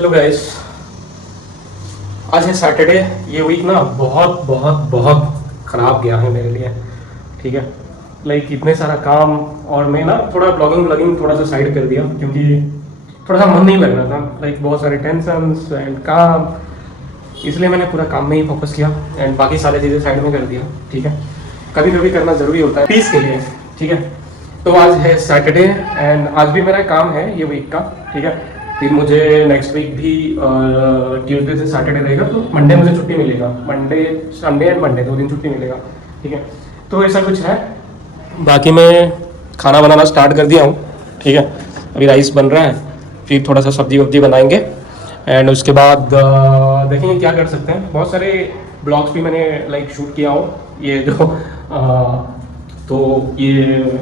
Hello guys, आज है Saturday. ये वीक ना बहुत बहुत बहुत ख़राब गया है मेरे लिए। ठीक है, लाइक इतने सारा काम, और मैं ना थोड़ा ब्लॉगिंग व्लॉगिंग थोड़ा सा साइड कर दिया क्योंकि थोड़ा सा मन नहीं लग रहा था। लाइक बहुत सारे टेंशन्स एंड काम, इसलिए मैंने पूरा काम में ही फोकस किया एंड बाकी सारी चीज़ें साइड में कर दिया। ठीक है, कभी कभी करना ज़रूरी होता है पीस के लिए। ठीक है, तो आज है सैटरडे एंड आज भी मेरा काम है ये वीक का। ठीक है, फिर मुझे नेक्स्ट वीक भी ट्यूसडे से सैटरडे रहेगा, तो मंडे मुझे छुट्टी मिलेगा। मंडे, संडे एंड मंडे 2 दिन छुट्टी मिलेगा। ठीक है, तो ऐसा कुछ है। बाकी मैं खाना बनाना स्टार्ट कर दिया हूँ। ठीक है, अभी राइस बन रहा है, फिर थोड़ा सा सब्जी वब्जी बनाएंगे एंड उसके बाद देखेंगे क्या कर सकते हैं। बहुत सारे ब्लॉग्स भी मैंने लाइक शूट किया हूँ, ये जो तो ये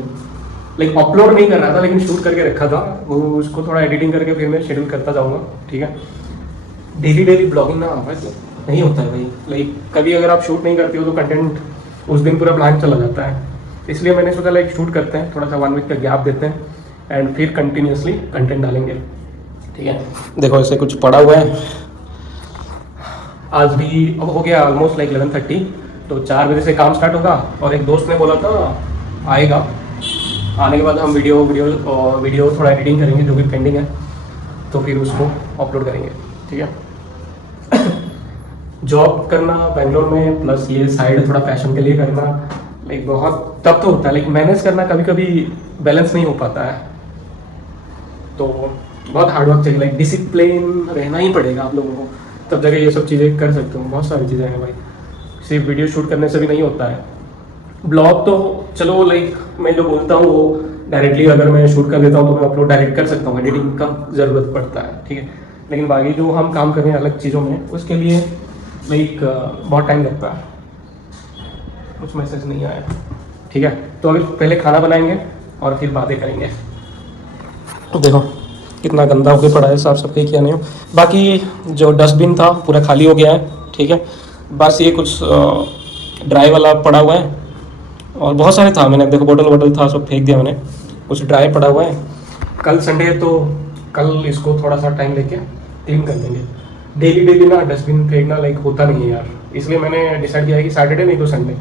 लाइक अपलोड नहीं कर रहा था लेकिन शूट करके रखा था, वो उसको थोड़ा एडिटिंग करके फिर मैं शेड्यूल करता जाऊँगा। ठीक है, डेली डेली ब्लॉगिंग ना बस नहीं होता है भाई। लाइक कभी अगर आप शूट नहीं करते हो तो कंटेंट उस दिन पूरा प्लान चला जाता है। इसलिए मैंने सोचा लाइक शूट करते हैं, थोड़ा सा 1 वीक का गैप देते हैं एंड फिर कंटिन्यूसली कंटेंट डालेंगे। ठीक है, देखो ऐसे कुछ पड़ा हुआ है। आज भी अब हो गया ऑलमोस्ट लाइक 11:30, तो 4 बजे से काम स्टार्ट होगा और एक दोस्त ने बोला था आएगा, आने के बाद हम वीडियो थोड़ा एडिटिंग करेंगे जो भी पेंडिंग है, तो फिर उसको अपलोड करेंगे। ठीक है, जॉब करना बेंगलोर में प्लस ये साइड थोड़ा पैशन के लिए करना लाइक बहुत टफ तो होता है। लाइक मैनेज करना कभी कभी बैलेंस नहीं हो पाता है, तो बहुत हार्डवर्क चाहिए। लाइक डिसिप्लिन रहना ही पड़ेगा आप लोगों को, तब जाके ये सब चीज़ें कर सकते हो। बहुत सारी चीज़ें हैं भाई, सिर्फ वीडियो शूट करने से भी नहीं होता है। ब्लॉग तो चलो लाइक मैं जो बोलता हूँ वो डायरेक्टली अगर मैं शूट कर देता हूँ तो मैं अपलोड डायरेक्ट कर सकता हूँ, एडिटिंग का ज़रूरत पड़ता है। ठीक है, लेकिन बाकी जो हम काम कर रहे हैं अलग चीज़ों में, उसके लिए लाइक बहुत टाइम लगता है। कुछ मैसेज नहीं आया। ठीक है, तो अभी पहले खाना बनाएंगे और फिर बातें करेंगे। तो देखो कितना गंदा होकर पड़ा है, साफ सफाई किया नहीं हो। बाकी जो डस्टबिन था पूरा खाली हो गया है। ठीक है, बस ये कुछ ड्राई वाला पड़ा हुआ है और बहुत सारे था, मैंने देखो बोतल था सब फेंक दिया मैंने। कुछ ड्राई पड़ा हुआ है, कल संडे है तो कल इसको थोड़ा सा टाइम लेके क्लीन कर देंगे। डेली डेली ना डस्टबिन फेंकना लाइक होता नहीं है यार, इसलिए मैंने डिसाइड किया है कि सैटरडे नहीं तो संडे,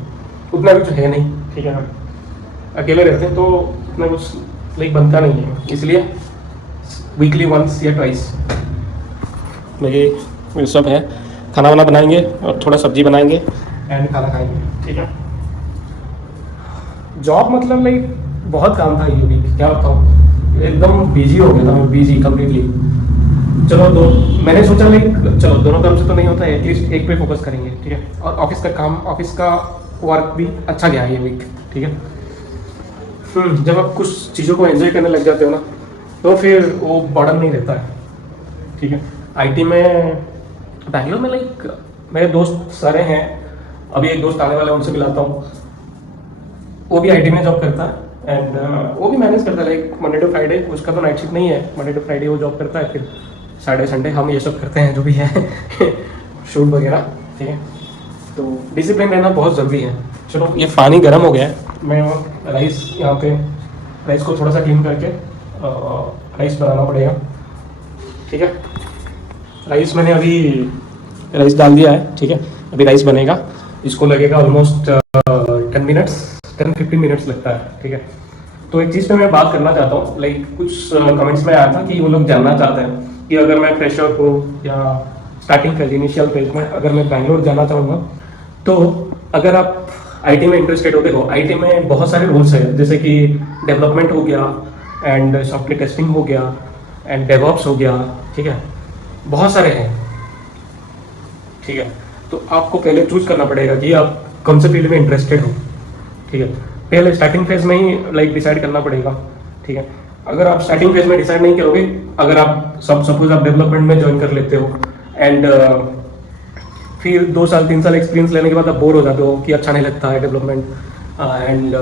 उतना भी तो है नहीं। ठीक है, अकेले रहते हैं तो उतना कुछ लाइक बनता नहीं है, इसलिए वीकली वंस या ट्वाइस ये सब है। खाना वाना बनाएंगे और थोड़ा सब्जी बनाएंगे एंड खाना खाएंगे। ठीक है, जॉब मतलब लाइक बहुत काम था ये वीक, क्या बताऊँ, एकदम बिजी हो गया था मैं, बिजी कम्प्लीटली। चलो मैंने सोचा लाइक चलो दोनों काम से तो नहीं होता है, एटलीस्ट एक पे फोकस करेंगे। ठीक है, और ऑफिस का काम, ऑफिस का वर्क भी अच्छा गया ये वीक। ठीक है, जब आप कुछ चीज़ों को एंजॉय करने लग जाते हो ना तो फिर वो बर्डन नहीं रहता है। ठीक है, आईटी में बैंगलोर में लाइक मेरे दोस्त सारे हैं, अभी एक दोस्त आने वाला है उनसे मिलाता हूँ, वो भी आईटी में जॉब करता है एंड वो भी मैनेज करता है लाइक मंडे टू फ्राइडे। उसका तो नाइट शिफ्ट नहीं है, मंडे टू फ्राइडे वो जॉब करता है, फिर सैटरडे संडे हम ये सब करते हैं जो भी है शूट वगैरह। ठीक है, तो डिसिप्लिन रहना बहुत ज़रूरी है। चलो ये पानी गर्म हो गया है, मैं राइस यहाँ पे राइस को थोड़ा सा क्लीन करके राइस बनाना पड़ेगा। ठीक है, राइस मैंने अभी राइस डाल दिया है। ठीक है, अभी राइस बनेगा, इसको लगेगा ऑलमोस्ट 10-15 मिनट्स लगता है। ठीक है, तो एक चीज़ पे मैं बात करना चाहता हूँ, लाइक कुछ कमेंट्स में आया था कि वो लोग जानना चाहते हैं कि अगर मैं फ्रेशर हूँ या स्टार्टिंग फेज, इनिशियल फेज में अगर मैं बैंगलोर जाना चाहूँगा, तो अगर आप आईटी में इंटरेस्टेड होते हो, आईटी में बहुत सारे रोल्स हैं, जैसे कि डेवलपमेंट हो गया एंड सॉफ्टवेयर टेस्टिंग हो गया एंड डेवऑप्स हो गया। ठीक है, बहुत सारे हैं। ठीक है, तो आपको पहले चूज करना पड़ेगा कि आप कौन से फील्ड में इंटरेस्टेड हो। ठीक है, पहले स्टार्टिंग फेज में ही लाइक डिसाइड करना पड़ेगा। ठीक है, अगर आप स्टार्टिंग फेज में डिसाइड नहीं करोगे, अगर आप सपोज आप डेवलपमेंट में ज्वाइन कर लेते हो एंड फिर 2 साल 3 साल एक्सपीरियंस लेने के बाद आप बोर हो जाते हो कि अच्छा नहीं लगता है डेवलपमेंट एंड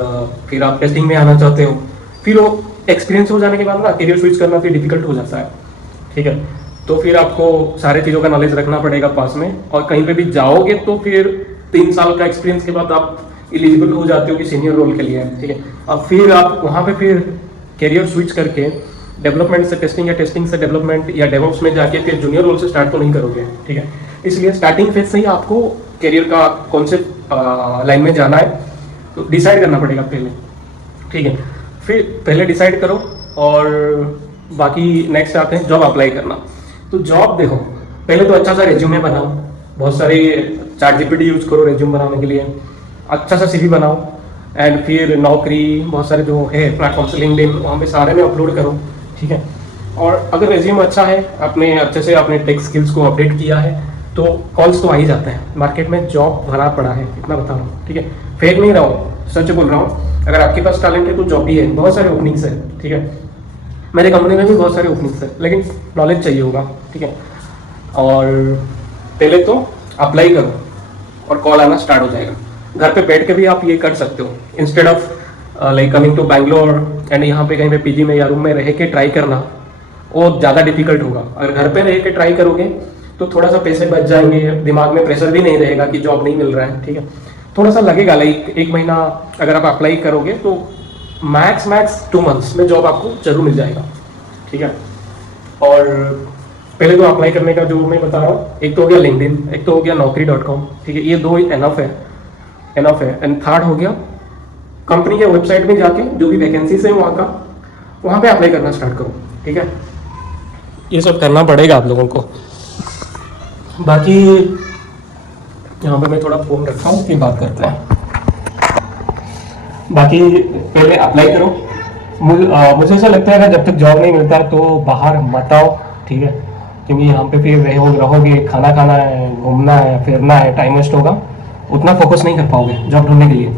फिर आप टेस्टिंग में आना चाहते हो, फिर वो एक्सपीरियंस हो जाने के बाद ना करियर स्विच करना फिर डिफिकल्ट हो जाता है। ठीक है, तो फिर आपको सारे चीज़ों का नॉलेज रखना पड़ेगा पास में, और कहीं पे भी जाओगे तो फिर 3 साल का एक्सपीरियंस के बाद आप एलिजिबल हो जाते हो कि सीनियर रोल के लिए। ठीक है, अब फिर आप वहाँ पे फिर करियर स्विच करके डेवलपमेंट से टेस्टिंग या टेस्टिंग से डेवलपमेंट या डेवॉप्स में जाके फिर जूनियर रोल से स्टार्ट तो नहीं करोगे, ठीक है। इसलिए स्टार्टिंग फेज से ही आपको करियर का कौन से लाइन में जाना है तो डिसाइड करना पड़ेगा पहले, ठीक है। फिर पहले डिसाइड करो और बाकी नेक्स्ट आते हैं जॉब अप्लाई करना। तो जॉब देखो, पहले तो अच्छा सा रेज्यूमे बनाओ, बहुत सारे चैट जीपीटी यूज करो रेज्यूम बनाने के लिए, अच्छा सा सीवी बनाओ एंड फिर नौकरी बहुत सारे जो है प्लेटफॉर्म्स लिंक्डइन वहाँ पे सारे में अपलोड करो, ठीक है। और अगर रेज्यूम अच्छा है, आपने अच्छे से अपने टेक स्किल्स को अपडेट किया है तो कॉल्स तो आ ही जाते हैं। मार्केट में जॉब भरा पड़ा है, इतना बता रहा हूँ, ठीक है। फेक नहीं रहा हूँ, सच बोल रहा हूँ। अगर आपके पास टैलेंट है तो जॉब भी है, बहुत सारे ओपनिंग्स है, ठीक है। मेरे कंपनी में भी बहुत सारे ओपनिंग्स है, लेकिन नॉलेज चाहिए होगा, ठीक है। और पहले तो अप्लाई करो और कॉल आना स्टार्ट हो जाएगा। घर पे बैठ के भी आप ये कर सकते हो, instead of like coming to Bangalore and यहाँ पे कहीं पे पीजी में या रूम में रह के ट्राई करना, वो ज़्यादा डिफिकल्ट होगा। अगर घर पे रह के ट्राई करोगे तो थोड़ा सा पैसे बच जाएंगे, दिमाग में प्रेशर भी नहीं रहेगा कि जॉब नहीं मिल रहा है, ठीक है। थोड़ा सा लगेगा, लाइक एक महीना अगर आप अप्लाई करोगे तो मैक्स 2 मंथ्स में जॉब आपको जरूर मिल जाएगा, ठीक है। और पहले तो अप्लाई करने का जो मैं बता रहा हूँ, एक तो हो गया लिंक्डइन, एक तो हो गया naukri.com, ठीक है। ये 2 एनफ है एंड थर्ड हो गया कंपनी के वेबसाइट में जाके जो भी वैकेंसीज है वहाँ पे अप्लाई करना स्टार्ट करो, ठीक है। ये सब करना पड़ेगा आप लोगों को। बाकी यहाँ पे मैं थोड़ा फोन रखा हूँ, फिर बात करते हैं। बाकी पहले अप्लाई करो। मुझे ऐसा लगता है अगर जब तक जॉब नहीं मिलता तो बाहर मत आओ, ठीक है। क्योंकि यहाँ पे फिर रहोगे, खाना खाना है, घूमना है, फिरना है, टाइम वेस्ट होगा, उतना फोकस नहीं कर पाओगे जॉब ढूंढने के लिए।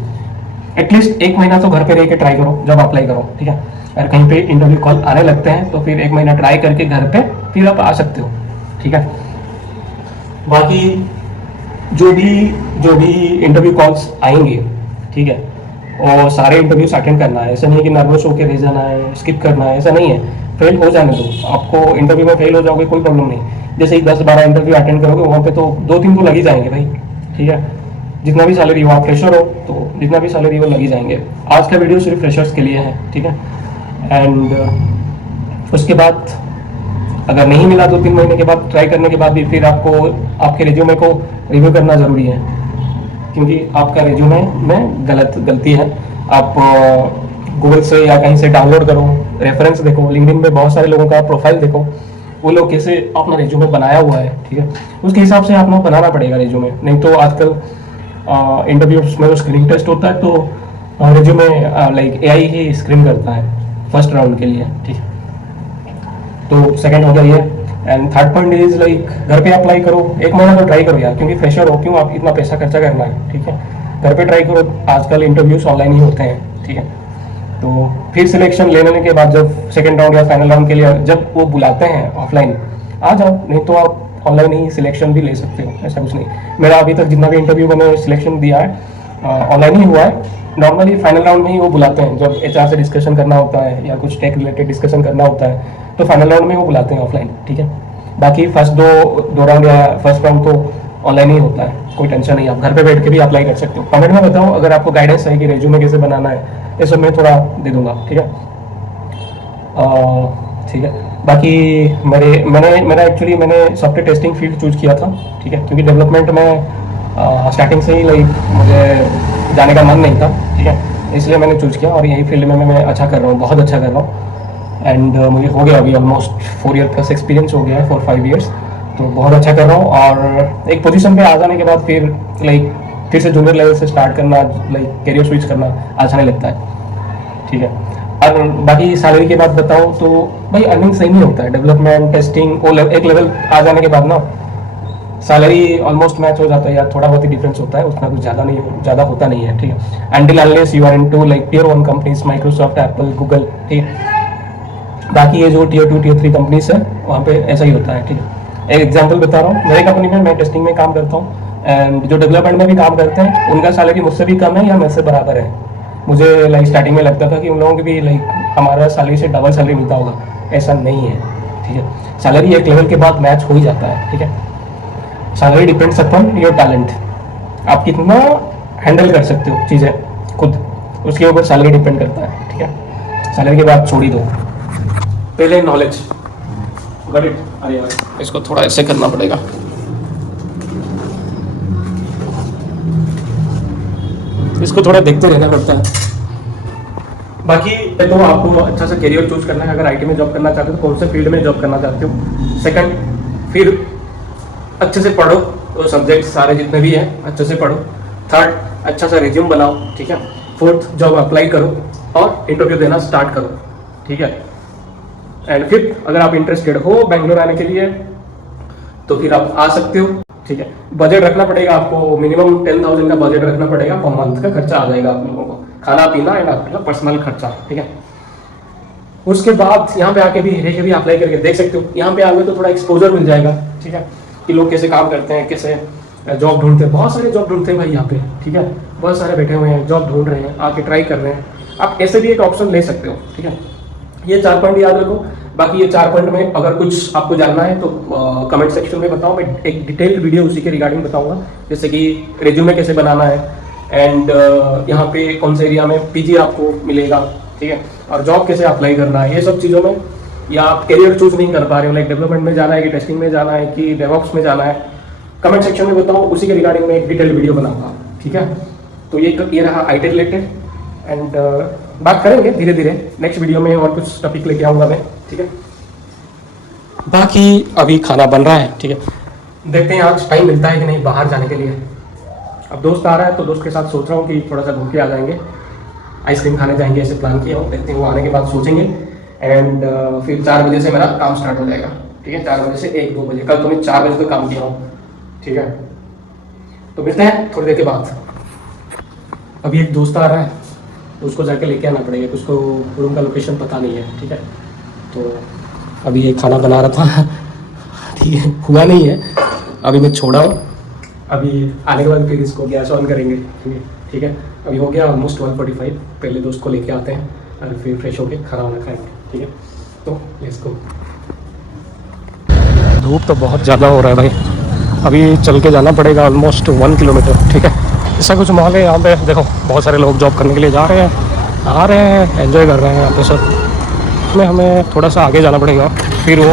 एटलीस्ट 1 महीना तो घर पे रह के ट्राई करो, जब अप्लाई करो, ठीक है। अगर कहीं पे इंटरव्यू कॉल आने लगते हैं तो फिर 1 महीना ट्राई करके घर पे फिर आप आ सकते हो, ठीक है। बाकी जो भी इंटरव्यू कॉल्स आएंगे, ठीक है, और सारे इंटरव्यूज अटेंड करना है। ऐसा नहीं है कि नर्वस होकर रह जाना है, स्किप करना है, ऐसा नहीं है। फेल हो जाने दो, आपको इंटरव्यू में फेल हो जाओगे कोई प्रॉब्लम नहीं। जैसे ही 10-12 इंटरव्यू अटेंड करोगे वहाँ पे तो 2-3 तो लग ही जाएंगे भाई, ठीक है। जितना भी सैलरी हो, आप फ्रेशर हो तो जितना भी सैलरी हो लग ही जाएंगे। आज का वीडियो सिर्फ फ्रेशर्स के लिए है, ठीक है। एंड उसके बाद अगर नहीं मिला 2-3 महीने के बाद ट्राई करने के बाद भी फिर आपको आपके रिज्यूमे को रिव्यू करना ज़रूरी है, क्योंकि आपका रिज्यूमे में गलती है। आप गूगल से या कहीं से डाउनलोड करो, रेफरेंस देखो, लिंक्डइन पे बहुत सारे लोगों का प्रोफाइल देखो, वो लोग कैसे अपना रिज्यूमे बनाया हुआ है, ठीक है। उसके हिसाब से आपको बनाना पड़ेगा रिज्यूमे। नहीं तो आजकल इंटरव्यूज में जो स्क्रीनिंग टेस्ट होता है तो रिज्यूमे लाइक एआई ही स्क्रीन करता है फर्स्ट राउंड के लिए, ठीक है। तो सेकंड हो गया ये। And third point is like घर पे अप्लाई करो, 1 महीना तो ट्राई करो यार, क्योंकि फ्रेशर हो, क्यों आप इतना पैसा खर्चा करना है, ठीक है। घर पे ट्राई करो, आजकल इंटरव्यूज ऑनलाइन ही होते हैं, ठीक है। तो फिर सिलेक्शन लेने के बाद जब सेकंड राउंड या फाइनल राउंड के लिए जब वो बुलाते हैं ऑफलाइन आ जाओ, नहीं तो आप ऑनलाइन ही सिलेक्शन भी ले सकते हो, ऐसा कुछ नहीं। मेरा अभी तक जितना भी इंटरव्यू मैंने सिलेक्शन दिया है ऑनलाइन ही हुआ है। नॉर्मली फाइनल राउंड में ही वो बुलाते हैं, जब एचआर से डिस्कशन करना होता है या कुछ टेक रिलेटेड डिस्कशन करना होता है तो फाइनल राउंड में वो बुलाते हैं ऑफलाइन, ठीक है। बाकी फर्स्ट दो राउंड या फर्स्ट राउंड तो ऑनलाइन ही होता है, कोई टेंशन नहीं, आप घर पे बैठ के भी अप्लाई कर सकते हो। कमेंट में बताओ अगर आपको गाइडेंस है कि रेज्यूमे कैसे बनाना है, ये सब मैं थोड़ा दे दूंगा, ठीक है। ठीक है। बाकी मेरा एक्चुअली मैंने सॉफ्टवेयर टेस्टिंग फील्ड चूज किया था, ठीक है, क्योंकि डेवलपमेंट में स्टार्टिंग से ही लाइक मुझे जाने का मन नहीं था, ठीक है, इसलिए मैंने चूज किया और यही फील्ड में मैं अच्छा कर रहा हूँ, बहुत अच्छा कर रहा हूँ। एंड मुझे हो गया अभी ऑलमोस्ट 4 ईयर प्लस एक्सपीरियंस हो गया है, 4-5 ईयर्स, तो बहुत अच्छा कर रहा हूँ। और एक पोजीशन पे आ जाने के बाद फिर लाइक फिर से जूनियर लेवल से स्टार्ट करना, लाइक करियर स्विच करना अच्छा नहीं लगता है, ठीक है। और बाकी सैलरी की बात बताऊँ तो भाई अर्निंग सही नहीं होता है, डेवलपमेंट टेस्टिंग वो एक लेवल आ जाने के बाद ना सैलरी ऑलमोस्ट मैच हो जाता है, या थोड़ा बहुत ही डिफरेंस होता है, उतना कुछ ज़्यादा होता नहीं है, ठीक है। Until unless you are into like tier 1 companies, Microsoft, Apple, Google, ठीक है। बाकी ये जो टियर 2 टियर 3 कंपनीज है वहाँ पे ऐसा ही होता है, ठीक है। एक एग्जांपल बता रहा हूँ, मेरी कंपनी में मैं टेस्टिंग में काम करता हूँ एंड जो डेवलपमेंट में भी काम करते हैं उनका सैलरी मुझसे भी कम है या मेरे से बराबर है। मुझे लाइक स्टार्टिंग में लगता था कि उन लोगों की भी लाइक हमारा सैलरी से डबल सैलरी मिलता होगा, ऐसा नहीं है, ठीक है। सैलरी एक लेवल के बाद मैच हो ही जाता है, ठीक है। Salary depends upon your talent, आप कितना हैंडल कर सकते हो चीज़ें खुद, उसके ऊपर सैलरी डिपेंड करता है, ठीक है। सैलरी के बाद छोड़ ही दो। पहले नॉलेज, गॉट इट। अरे यार इसको थोड़ा ऐसे करना पड़ेगा। इसको थोड़ा देखते रहना पड़ता है। बाकी तो आपको अच्छा सा करियर चूज करना है। अगर आईटी में जॉब करना चाहते हो तो कौन से फील्ड में जॉब करना चाहते हो। सेकंड, फिर अच्छे से पढ़ो, तो सब्जेक्ट सारे जितने भी हैं अच्छे से पढ़ो। थर्ड, अच्छा सा रिज्यूम बनाओ, ठीक है। फोर्थ, जॉब अप्लाई करो और इंटरव्यू देना स्टार्ट करो, ठीक है। एंड फिफ्थ, अगर आप इंटरेस्टेड हो बेंगलोर आने के लिए तो फिर आप आ सकते हो, ठीक है। बजट रखना पड़ेगा आपको, मिनिमम 10,000 का बजट रखना पड़ेगा। पर मंथ का खर्चा आ जाएगा आप लोगों को, खाना पीना एंड आपका पर्सनल खर्चा, ठीक है। उसके बाद यहाँ पे आके भी रह के भी अप्लाई करके देख सकते हो। यहाँ पे आगे तो थोड़ा एक्सपोजर मिल जाएगा, ठीक है, कि लोग कैसे काम करते हैं, कैसे जॉब ढूंढते हैं। बहुत सारे जॉब ढूंढते हैं भाई यहाँ पे, ठीक है। बहुत सारे बैठे हुए हैं, जॉब ढूंढ रहे हैं, आके ट्राई कर रहे हैं। आप ऐसे भी एक ऑप्शन ले सकते हो, ठीक है। ये 4 पॉइंट याद रखो। बाकी ये 4 पॉइंट में अगर कुछ आपको जानना है तो कमेंट सेक्शन में बताओ। मैं एक डिटेल्ड वीडियो उसी के रिगार्डिंग बताऊंगा, जैसे कि रिज्यूमे कैसे बनाना है एंड यहाँ पे कौन से एरिया में पीजी आपको मिलेगा, ठीक है, और जॉब कैसे अप्लाई करना है। ये सब चीज़ों में, या आप करियर चूज नहीं कर पा रहे हो, लाइक डेवलपमेंट में जाना है कि टेस्टिंग में जाना है कि डेवऑप्स में जाना है, कमेंट सेक्शन में बताओ। उसी के रिगार्डिंग में एक डिटेल्ड वीडियो बनाऊंगा, ठीक है। तो ये रहा आईटी रिलेटेड एंड बात करेंगे धीरे धीरे नेक्स्ट वीडियो में, और कुछ टॉपिक लेके आऊँगा मैं, ठीक है। बाकी अभी खाना बन रहा है, ठीक है। देखते हैं आज टाइम मिलता है कि नहीं बाहर जाने के लिए। अब दोस्त आ रहा है तो दोस्त के साथ सोच रहा हूँ कि थोड़ा सा घूम के आ जाएंगे, आइसक्रीम खाने जाएंगे, ऐसे प्लान किया हूँ। देखते हैं वो आने के बाद सोचेंगे एंड फिर 4 बजे से मेरा काम स्टार्ट हो जाएगा, ठीक है। 4 बजे से 1-2 बजे। कल तो मैं 4 बजे तक काम किया हूँ, ठीक है। तो मिलते हैं थोड़ी देर के बाद। अभी एक दोस्त आ रहा है तो उसको जाके लेके आना पड़ेगा, उसको रूम का लोकेशन पता नहीं है, ठीक है। तो अभी ये खाना बना रहा था, ठीक है, हुआ नहीं है, अभी मैं छोड़ा हूँ। अभी आने के बाद फिर इसको गैस ऑन करेंगे, ठीक है। अभी हो गया ऑलमोस्ट 1:45। पहले दोस्त को लेके आते हैं और फिर फ्रेश होके खाना वाना खाएंगे, ठीक है। तो लेट्स गो। धूप तो बहुत ज़्यादा हो रहा है भाई, अभी चल के जाना पड़ेगा ऑलमोस्ट 1 किलोमीटर, ठीक है। ऐसा कुछ माहौल है यहाँ पे। देखो बहुत सारे लोग जॉब करने के लिए जा रहे हैं, आ रहे हैं, एंजॉय कर रहे हैं यहाँ पे सब। में हमें थोड़ा सा आगे जाना पड़ेगा, फिर वो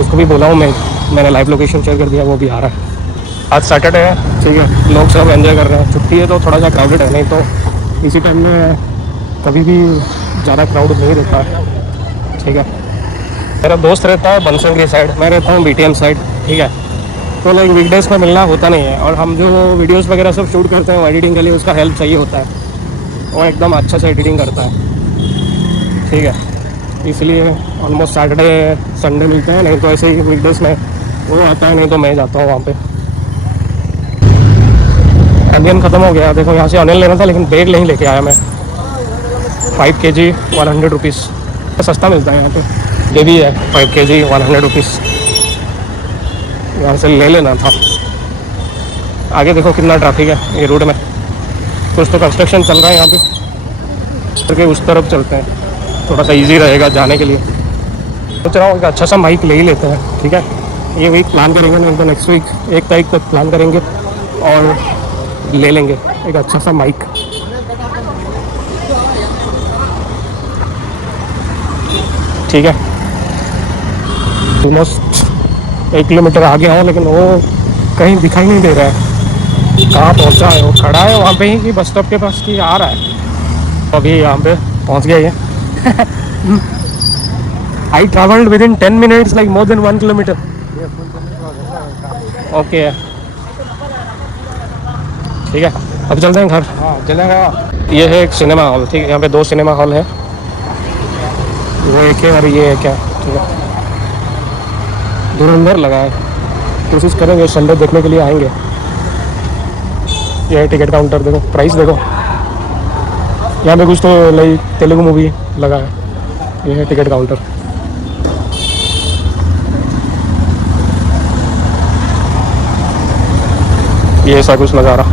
उसको भी बोला हूँ मैंने लाइव लोकेशन शेयर कर दिया, वो भी आ रहा है। आज सैटरडे है, ठीक है, लोग सब एंजॉय कर रहे हैं। छुट्टी है तो थोड़ा सा क्राउडेड है, नहीं तो इसी टाइम में कभी भी ज़्यादा क्राउड नहीं रहता है, ठीक है। मेरा दोस्त रहता है बनसंगी साइड, मैं रहता हूँ बीटीएम साइड, ठीक है। तो लाइक वीकडेज़ में मिलना होता नहीं है, और हम जो वीडियोस वगैरह सब शूट करते हैं एडिटिंग के लिए, उसका हेल्प चाहिए होता है। वो एकदम अच्छा से एडिटिंग करता है, ठीक है। इसलिए ऑलमोस्ट सैटरडे संडे मिलते हैं, नहीं तो ऐसे ही वीकडेज़ में वो आता है, नहीं तो मैं जाता हूँ वहाँ पे। अनियन ख़त्म हो गया। देखो यहाँ से अनियन लेना था लेकिन बैग नहीं लेके आया मैं। 5 kg 100 रुपीज़, सस्ता मिलता है यहाँ पे। ये भी है 5 kg 100 रुपीज़, यहाँ से ले लेना था। आगे देखो कितना ट्रैफिक है ये रोड में, कुछ तो कंस्ट्रक्शन चल रहा है यहाँ पे, करके उस तरफ चलते हैं, थोड़ा सा इजी रहेगा जाने के लिए। सोच रहा हूँ एक अच्छा सा माइक ले ही लेते हैं, ठीक है। ये वीक प्लान करेंगे, नहीं तो नेक्स्ट वीक 1 तारीख तक प्लान करेंगे और ले लेंगे एक अच्छा सा माइक। ठीक है, ऑलमोस्ट 1 किलोमीटर आगे हूँ, लेकिन वो कहीं दिखाई नहीं दे रहा है। कहाँ पहुँचा है? वो खड़ा है वहाँ पे ही कि बस स्टॉप के पास कि आ रहा है? अभी यहाँ पे पहुँच गया ये। I traveled within 10 minutes, like more than 1 kilometer. Okay, ठीक है, अब चलते हैं घर। हाँ चलेगा। ये है एक सिनेमा हॉल, ठीक है। यहाँ पे 2 सिनेमा हॉल है, वो एक है और ये एक है, ठीक है। धुरंधर लगा है, कोशिश करेंगे संडे देखने के लिए आएंगे। ये है टिकट काउंटर, देखो प्राइस देखो। यहाँ पे कुछ तो लाइक तेलुगु मूवी लगा है। ये है टिकट काउंटर। ये ऐसा कुछ नज़ारा।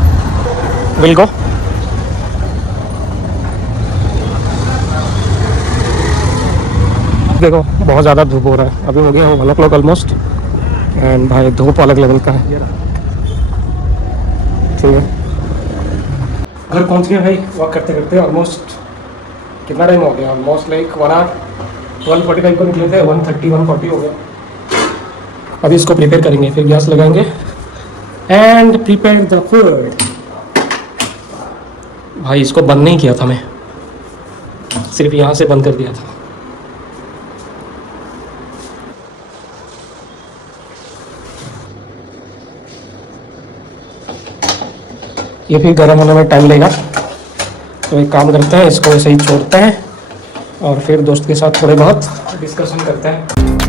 Will go. देखो बहुत ज़्यादा धूप हो रहा है, अभी हो गया 1 o'clock ऑलमोस्ट, एंड भाई धूप अलग लेवल का है, ठीक है। घर पहुंच गए भाई, वॉक करते करते। ऑलमोस्ट कितना टाइम हो गया? ऑलमोस्ट लाइक 1 hour 145 को निकले थे, 130 140 हो गया। अभी इसको प्रिपेयर करेंगे, फिर गैस लगाएंगे एंड प्रिपेयर द फूड। भाई इसको बंद नहीं किया था मैं, सिर्फ यहाँ से बंद कर दिया था। ये फिर गर्म होने में टाइम लगेगा, तो एक काम करते हैं, इसको ऐसे ही छोड़ते हैं और फिर दोस्त के साथ थोड़े बहुत डिस्कशन करते हैं।